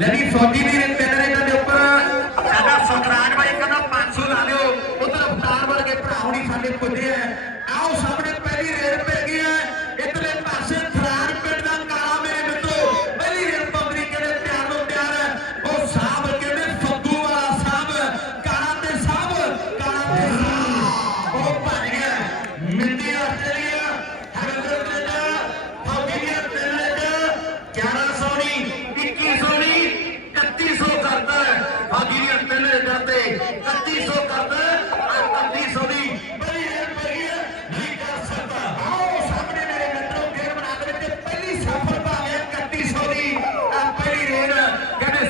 ਲੈ ਵੀ ਫੌਜੀ ਵੀ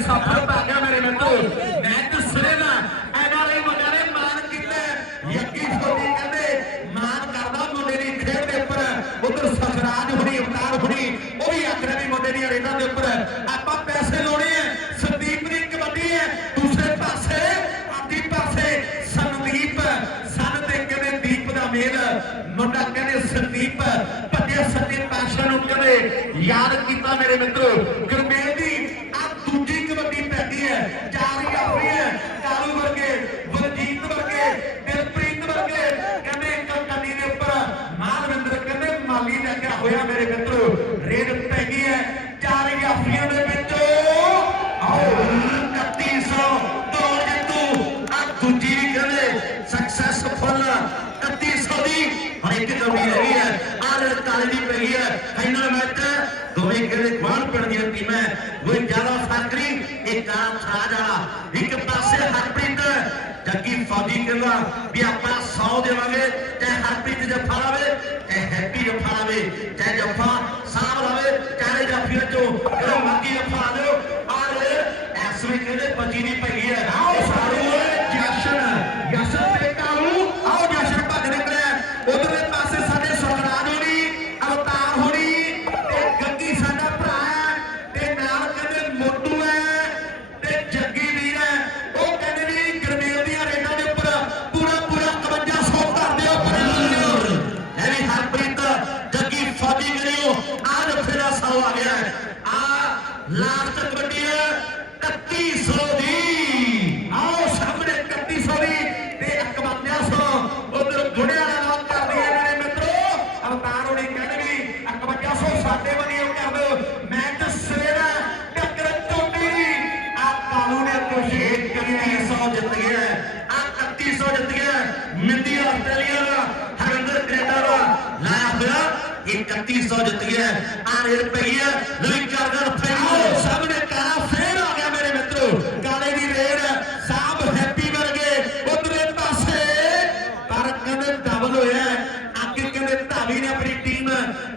ਕਹਿੰਦੇ ਸਫਲਤਾ ਮੇਰੇ ਮਿੱਤਰੋ ਮੈਚ ਸਿਰੇ ਦਾ ਐਨਆਰਆਈ ਮੁੰਡਿਆਂ ਨੇ ਮਾਨ ਕੀਤਾ ਯੱਕੀ ਫੌਜੀ ਕਹਿੰਦੇ ਮਾਨ ਕਰਦਾ ਮੁੰਡੇ ਦੀ ਖੇਡ ਦੇ ਉੱਪਰ ਉਧਰ ਸਖਰਾਜ ਹੁਣੀ ਅਵਤਾਰ ਹੁਣੀ ਉਹ ਵੀ ਆਖਰੇ ਵੀ ਮੁੰਡੇ ਦੀਆਂ ਰੇਡਾਂ ਦੇ ਉੱਪਰ ਆਪਾਂ ਪੈਸੇ ਲਾਉਣੇ ਆ ਸੰਦੀਪ ਦੀ ਕਬੱਡੀ ਹੈ ਦੂਸਰੇ ਪਾਸੇ ਆਦੀ ਪਾਸੇ ਸੰਦੀਪ ਸਨ ਤੇ ਕਹਿੰਦੇ ਦੀਪ ਦਾ ਮੇਲ ਮੁੰਡਾ ਕਹਿੰਦੇ ਸੰਦੀਪ ਭੱਜੇ ਸੱਜੇ ਪਾਸ਼ਾ ਨੂੰ ਕਹਿੰਦੇ ਯਾਦ ਕੀਤਾ ਮੇਰੇ ਮਿੱਤਰੋ ਕਹਿੰਦੇ ਦੀਆਂ ਟੀਮਾਂ ਕੋਈ ਜ਼ਿਆਦਾ ਫ਼ਰਕ ਇਹ ਕਾਂ ਥਰਾਜ ਵਾਲਾ। ਇੱਕ ਪਾਸੇ ਹਰਪ੍ਰੀਤ, ਜੱਗੀ ਫੌਜੀ ਕਹਿੰਦਾ ਵੀ ਆਪਾਂ 100 ਦੇਵਾਂਗੇ, ਚਾਹੇ ਹਰਪ੍ਰੀਤ ਜੱਫਾ ਲਾਵੇ ਚਾਹੇ ਹੈਪੀ ਜੱਫਾ ਲਾਵੇ ਚਾਹੇ ਜੱਫਾ ਸਾਹ ਲਾਵੇ, ਚਾਹੇ ਜਾਫੀਆਂ ਚੋਂ। ਆ ਲਾਸਟ ਕਬੱਡੀ ਹੈ 3100 ਦੀ। ਆਓ ਸਾਹਮਣੇ 3100 ਦੀ ਤੇ 5100 ਉਧਰ ਗੁੜਿਆ ਦਾ ਨਾਮ ਕਰਦੀ ਹੈ ਮੇਰੇ ਮਿੱਤਰੋ। ਅਵਤਾਰ ਹੋਣੀ ਕਹਿੰਦੇ 5100 ਸਾਡੇ ਵਧੀਆ ਕਰ ਦਿਓ। ਮੈਚ ਸਵੇਰਾ ਟੱਕਰ ਟੋਟੀ ਆ ਕਾਲੂ ਨੇ ਕੋਸ਼ਿਸ਼ ਕਰੀ 3100 ਜਿੱਤ ਗਿਆ ਆ 3100 ਜਿੱਤ ਗਿਆ ਮਿੰਦੀ ਆਸਟ੍ਰੇਲੀਆ ਦਾ, ਹਰਿੰਦਰ ਕੈਨੇਡਾ ਦਾ ਲਾਇਆ ਹੋਇਆ। ਇਹ 3100 ਜਿੱਤ ਗਿਆ ਆ ਰੇਡ ਪਈ ਹੈ ਨਵੀਂ ਕਾਰਗਰ ਫੇਰ ਸਾਹਮਣੇ ਕਾਲਾ ਫੇਰ ਆ ਗਿਆ ਮੇਰੇ ਮਿੱਤਰੋ ਕਾਲੇ ਦੀ ਰੇਡ ਸਾਹਿਬ ਹੈਪੀ ਵਰਗੇ ਉਧਰੇ ਪਾਸੇ ਪਰ ਕਹਿੰਦੇ ਡਬਲ ਹੋਇਆ ਅੱਗੇ ਕਹਿੰਦੇ ਧਾਵੀ ਨੇ ਆਪਣੀ ਟੀਮ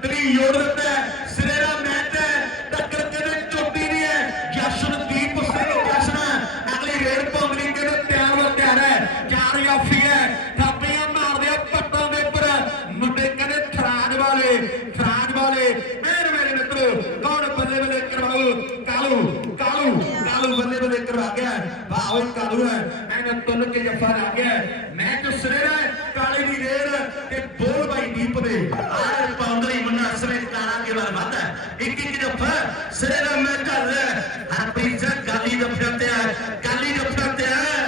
ਤਰੀ ਜੋੜ ਦਿੱਤਾ ਹੈ। ਸਿਰੇ ਦਾ ਮੈਚ ਹੈ ਟੱਕਰ ਕਹਿੰਦੇ ਚੋਟੀ ਦੀ ਹੈ ਜਸ਼ਨਦੀਪ ਸਿੰਘ ਜਸ਼ਨ ਅਗਲੀ ਰੇਡ ਪਾਉਂਦੀ ਕਹਿੰਦੇ ਤਿਆਰ ਵਾ ਤਿਆਰ ਹੈ ਚਾਰ ਜਾਫੀ ਹੈ ਥਾਪੀਆਂ ਮਾਰਦੇ ਆ ਪੱਟਾਂ ਦੇ ਉੱਪਰ ਮੁੰਡੇ ਕਹਿੰਦੇ ਥਰਾਜ ਵਾਲੇ ਥਰਾਜ ਵਾਲੇ ਮੇਰੇ ਮੇਰੇ ਮਿੱਤਰੋ ਕੌਣ ਬੱਲੇ ਬੱਲੇ ਕਰਵਾਉ ਕਾਲੂ ਕਾਲੂ ਕਾਲੂ ਬੱਲੇ ਬੱਲੇ ਕਰਵਾ ਗਿਆ ਵਾਹ ਉਹ ਕਾਲੂ ਹੈ। ਇਹਨੇ ਤੁੰਨ ਕੇ ਜੱਫਾ ਲਾ ਗਿਆ ਮੈਚ ਸਿਰੇ ਦਾ ਕਾਲੇ ਦੀ ਰੇਡ ਤੇ ਬੋਲ ਬਾਈ ਦੀਪ ਦੇ। ਆਹ ਪਾਉਂਦਰੀ ਮੁੰਡਾ ਸਵੇਤ ਕਾਲਾ ਕੇ ਵਾਰ ਵੱਧਾ ਇੱਕ ਇੱਕ ਜੱਫਾ ਸਿਰੇ ਦਾ ਚੱਲ ਹਰਪ੍ਰੀਤ ਸਿੰਘ ਗਾਲੀ ਜੱਫਿਆਂ ਤੇ ਹੈ ਗਾਲੀ ਜੱਫਿਆਂ ਤੇ ਹੈ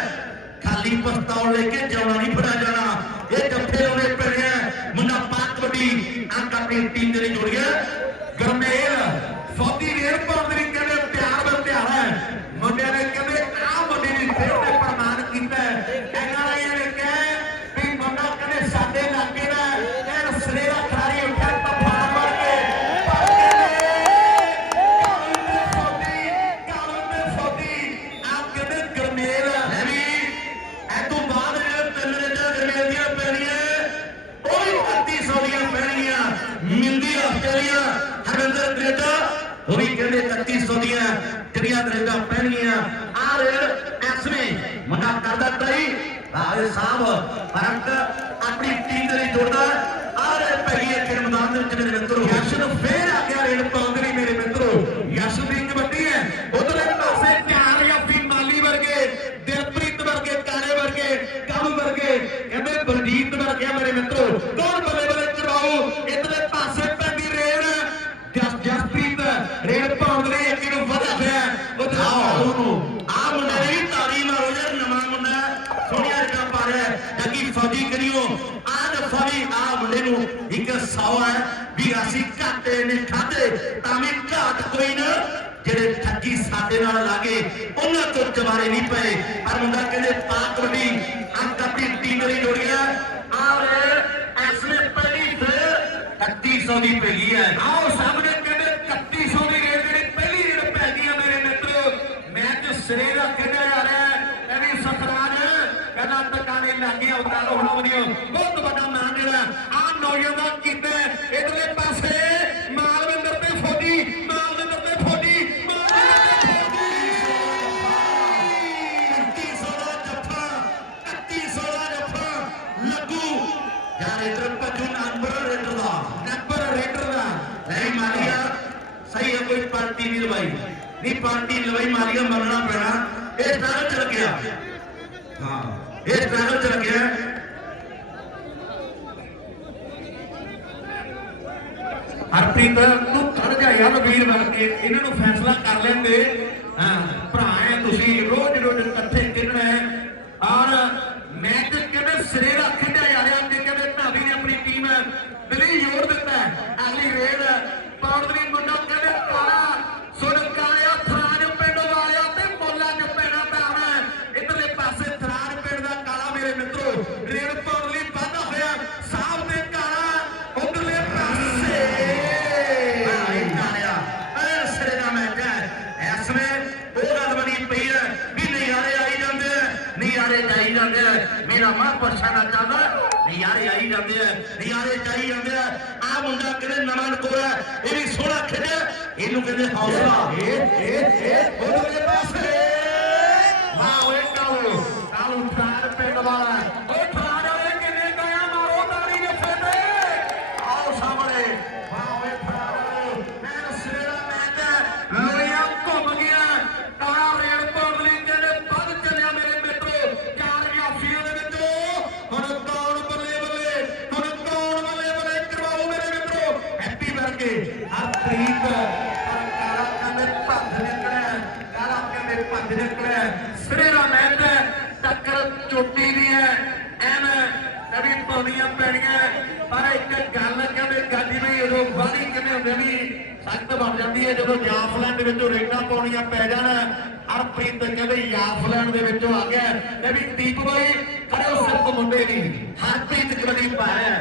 ਖਾਲੀ ਪਸਤੌਲ ਲੈ ਕੇ ਜਾਣਾ ਨਹੀਂ ਫੜਾ ਜਾਣਾ। ਇਹ ਜੱਫੇ ਲਾਉਣੇ ਪੈਣੇ ਮੁੰਡਾ ਪਾਕ ਕਬੱਡੀ ਅੰਕ ਆਪਣੀ ਟੀਮ ਦੇ ਲਈ ਜੁੜ ਗਿਆ ਗਰਮੇਲ ਉਹ ਵੀ ਕਹਿੰਦੇ 3100 ਦੀਆਂ ਕਿਹੜੀਆਂ ਰੇਡਾਂ ਪੈਣਗੀਆਂ ਆ ਰੇਡ ਐਸਵੇਂ ਮੁੰਡਾ ਕਰਦਾ ਤਈ। ਰਾਏ ਸਾਹਿਬ, ਫ਼ਰਕ ਆਪਣੀ ਟੀਮ ਦੇ ਲਈ ਜੋੜਦਾ ਆ ਰੇਡ ਪੈ ਗਈ ਹੈ ਖੇਡ ਮੈਦਾਨ ਦੇ ਵਿੱਚ ਮੇਰੇ ਮਿੱਤਰੋ ਯਸ਼ਨ ਫੇਰ ਆ ਗਿਆ ਰੇਡ ਪਾਉਂਦੇ ਮੇਰੇ ਮਿੱਤਰੋ ਯਸ਼ ਦੀ ਕਬੱਡੀ ਹੈ ਉਧਰਲੇ ਪਾਸੇ ਚਾਰ ਯਾਫੀ ਮਾਲੀ ਵਰਗੇ ਦਿਲਪ੍ਰੀਤ ਵਰਗੇ ਕਾਲੇ ਵਰਗੇ ਕਾਲੂ ਵਰਗੇ ਕਹਿੰਦੇ ਬਲਜੀਤ ਵਰਗੇ ਆ ਮੇਰੇ ਮਿੱਤਰੋ ਕੌਣ ਬੱਲੇ ਬੱਲੇ ਚੜਾਓ ਇਧਰਲੇ ਪਾਸੇ ਪੈਂਦੀ ਰੇਡ ਜਸ ਜਸਪ੍ਰੀਤ ਰੇਡ ਪਾਉਂਦੇ ਇੱਕ ਨੂੰ ਵਧਾ ਪਿਆ ਉਹ ਨੂੰ ਆ ਮੁੰਡੇ ਦੀ ਵੀ ਤਾੜੀ ਮਾਰੋ ਯਾਰ ਨਵਾਂ ਮੁੰਡਾ ਹੈ, ਸੋਹਣੀਆਂ ਰਕਾਂ ਪਾ ਰਿਹਾ ਹੈ। ਜੱਗੀ ਫੌਜੀ ਕਰਿਓ ਆ ਦਫਾ ਵੀ ਆ ਮੁੰਡੇ ਨੂੰ ਇੱਕ ਸੌ ਹੈ ਵੀ ਅਸੀਂ ਨੇ ਖਾਦੇ ਤਾਂ ਵੀ ਘਾਟ ਕੋਈ ਨਾ। ਜਿਹੜੇ ਠੱਗੀ ਸਾਡੇ ਨਾਲ ਲਾਗੇ, ਉਹਨਾਂ ਤੋਂ ਜਵਾਰੇ ਨਹੀਂ ਪਏ। ਪਰ ਮੁੰਡਾ ਕਹਿੰਦੇ, ਪਾਕ ਕਬੱਡੀ ਅੰਕ ਆਪਣੀ ਟੀਮ ਲਈ ਜੁੜ ਔਰ ਇਸ ਪਹਿਲੀ ਫਿਰ 3100 ਦੀ ਪੈਗੀ ਹੈ। ਆਓ ਸਾਹਮਣੇ ਕਹਿੰਦੇ 3100 ਦੀ ਰੇਡ ਜਿਹੜੀ ਪਹਿਲੀ ਰੇਡ ਪੈ ਗਈ ਹੈ ਮੇਰੇ ਮਿੱਤਰੋ। ਮੈਚ ਸਿਰੇ ਦਾ ਖੇਡਿਆ ਜਾ ਰਿਹਾ ਹੈ? ਇਹ ਵੀ ਸਤਰਾਜ ਕਹਿੰਦਾ ਟਿਕਾਣੇ ਲੱਗੇ ਉਤਾਰ ਹੋਣਾ ਵਧੀਆ ਬਹੁਤ ਵੱਡਾ ਨਾਮ ਜਿਹੜਾ ਆ ਨੌਜਵਾਨ ਕੀਤਾ ਹੈ। ਇਧਰਲੇ ਪਾਸੇ ਸਹੀ ਕੋਈ ਪਾਰਟੀ ਨਹੀਂ ਲਵਾਈ। ਨਹੀਂ, ਪਾਰਟੀ ਲਵਾਈ ਮਾਰੀਆ ਮੰਨਣਾ ਪੈਣਾ। ਇਹ ਸਟਰਗਲ ਚੱਲ ਗਿਆ। ਹਾਂ, ਇਹ ਸਟਰਗਲ ਚੱਲ ਗਿਆ। ਹਰਪ੍ਰੀਤ ਤੂੰ ਖੜ ਜਾ ਯਾਰ ਵੀਰ ਬਣ ਕੇ। ਇਹਨਾਂ ਨੂੰ ਫੈਸਲਾ ਕਰ ਲੈਂਦੇ। ਹਾਂ, ਭਰਾ ਹੈ ਤੁਸੀਂ, ਰੋਜ਼ ਮੇਰਾ ਮਨ ਪਰਛਾਣਾ ਚੱਲਦਾ ਨਜ਼ਾਰੇ ਆਈ ਜਾਂਦੇ ਆ ਨਜ਼ਾਰੇ ਜਾਈ ਜਾਂਦੇ ਆ ਆ ਮੁੰਡਾ ਕਿਹੜੇ ਨਵਾਂ ਕੋਰਾ ਇਹ ਵੀ ਸੋਹਣਾ ਖੇਡਿਆ ਇਹਨੂੰ ਕਹਿੰਦੇ ਹੌਸਲਾ ਇਹ ਇਹ ਇਹ ਉਹਦੇ ਪਾਸੇ ਵਾਹ ਓਏ ਕਾਲੂ ਕਾਲੂ ਠਾੜ ਪਿੰਡ ਵਾਲਾ ਹੈਪੀ ਬਰਥਡੇ ਹਰਪ੍ਰੀਤ ਪਰ ਕਾਲਾ ਕਹਿੰਦੇ ਭੱਜ ਨਿਕਲਿਆ, ਕਾਲਾ ਕਹਿੰਦੇ ਭੱਜ ਨਿਕਲਿਆ। ਸਿਰੇ ਦਾ ਮੈਚ ਹੈ, ਟੱਕਰ ਚੋਟੀ ਦੀ ਹੈ, ਐਨ ਕਦੀ ਪਾਉਣੀਆਂ ਪੈਣੀਆਂ। ਪਰ ਇੱਕ ਗੱਲ ਕਹਿੰਦੇ ਗਾਜੀ ਵੀ ਉਦੋਂ ਬਾਹਲੀ ਕਿਵੇਂ ਹੁੰਦੇ ਵੀ ਸਖਤ ਬਣ ਜਾਂਦੀ ਹੈ, ਜਦੋਂ ਜਾਫਲੈਂਡ ਦੇ ਵਿੱਚੋਂ ਰੇਡਾਂ ਪਾਉਣੀਆਂ ਪੈ ਜਾਣ। ਹਰਪ੍ਰੀਤ ਕਹਿੰਦੇ, ਜਾਫਲੈਂਡ ਦੇ ਵਿੱਚੋਂ ਆ ਗਿਆ। ਇਹ ਵੀ ਦੀਪ ਬਾਈ ਕਰਿਓ ਸਿਰਫ ਮੁੰਡੇ ਦੀ ਹਰਪ੍ਰੀਤ ਕਬੱਡੀ ਪਾਇਆ